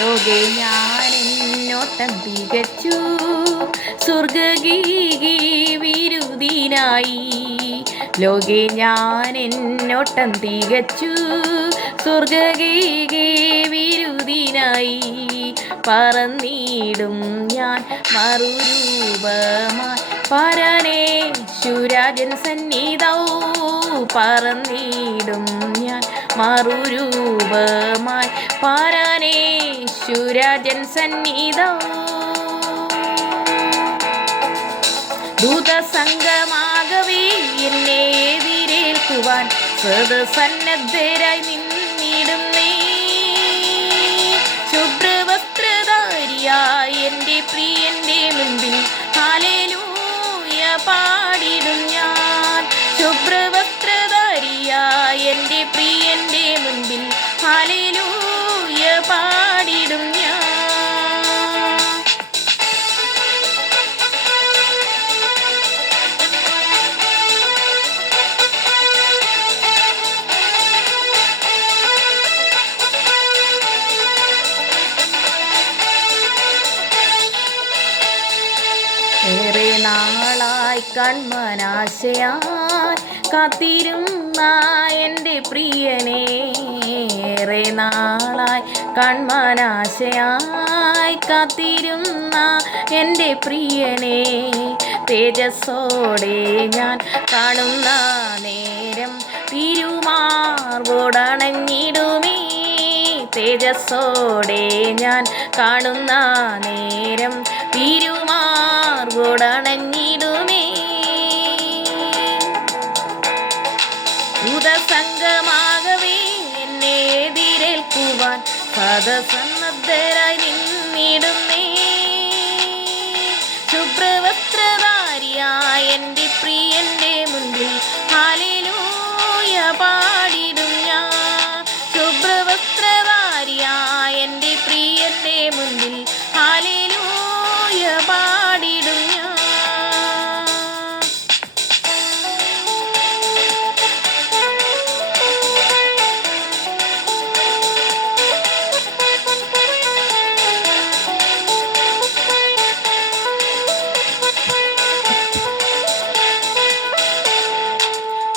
ലോകെ ഞാൻ എന്നോട്ടം തികച്ചു സ്വർഗഗീ വിരുദിനായി. ലോകെ ഞാൻ എന്നോട്ടം തികച്ചു സ്വർഗഗീ വിരുദിനായി. പറന്നിടും ഞാൻ മറുരൂപമായി പരനേശ്വരാജൻ സന്നിധൗ. പറന്നിടും ഞാൻ മറുരൂപമായി പരനേശ്വരാജൻ സന്നിധൗ. ദൂതസംഘമാകവേ എന്നെ എതിരേൽക്കുവാൻ സദസന്നദ്ധരായി നിന്നിടുന്നേ. ശുഭ്രവസ്ത്രധാരിയായ എൻ്റെ പ്രിയൻ്റെ മുൻപിൽ ഹല്ലേലൂയ പാടിടും ഞാൻ. ശുഭ്രവസ്ത്രധാരിയായ എൻ്റെ പ്രിയൻ്റെ മുൻപിൽ ഹല്ലേലൂയ പാടിടും ഞാൻ. ഏറെ നാളായി കൺമനാശയായി കാത്തിരുന്ന എൻ്റെ പ്രിയനേ. ഏറെ നാളായി കൺമനാശയായി കാത്തിരുന്ന എൻ്റെ പ്രിയനേ. തേജസ്സോടെ ഞാൻ കാണുന്ന നേരം തിരുമാർവോടണഞ്ഞിടുമേ. തേജസ്സോടെ ഞാൻ കാണുന്ന നേരം തിരുമാർവോടണഞ്ഞിടുമേ. ദൂതസംഘമാകവേ എന്നെ എതിരേൽക്കുവാൻ സദസന്നദ്ധരായി നിന്നിടുന്നേ. ശുഭ്രവസ്ത്രധാരിയായ എൻ്റെ പ്രിയൻ്റെ മുൻപിൽ ഹല്ലേലൂയ പാടിടും ഞാൻ. ശുഭ്രവസ്ത്രധാരിയായ എൻ്റെ പ്രിയൻ്റെ മുൻപിൽ ഹല്ലേലൂയ പാടിടും ഞാൻ.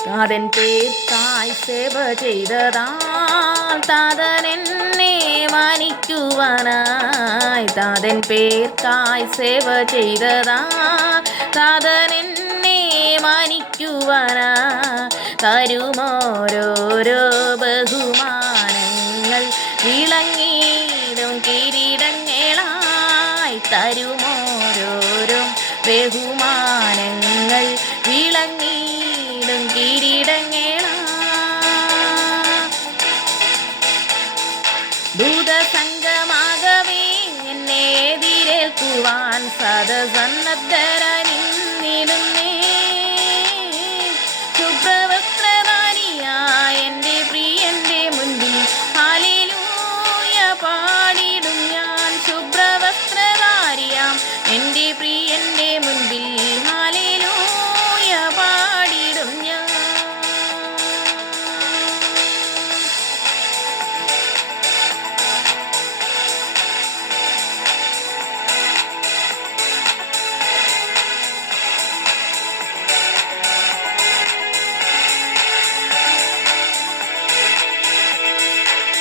താതൻ പേർക്കായി സേവ ചെയ്തതാൽ താതൻ എന്നെ മാനിക്കുവാനായി. താതൻ പേർക്കായി സേവ ചെയ്തതാൽ താതൻ എന്നെ മാനിക്കുവാനായി. തരുമോരോരോ ബഹുമാനങ്ങൾ വിളങ്ങിടും കിരീടങ്ങളായി. തരുമോരോരോ ബഹുമാനങ്ങൾ വിളങ്ങിടും കിരീടങ്ങളായി. ദൂതസംഘമാകവേ എന്നെ എതിരേൽക്കുവാൻ സദസന്നദ്ധരായി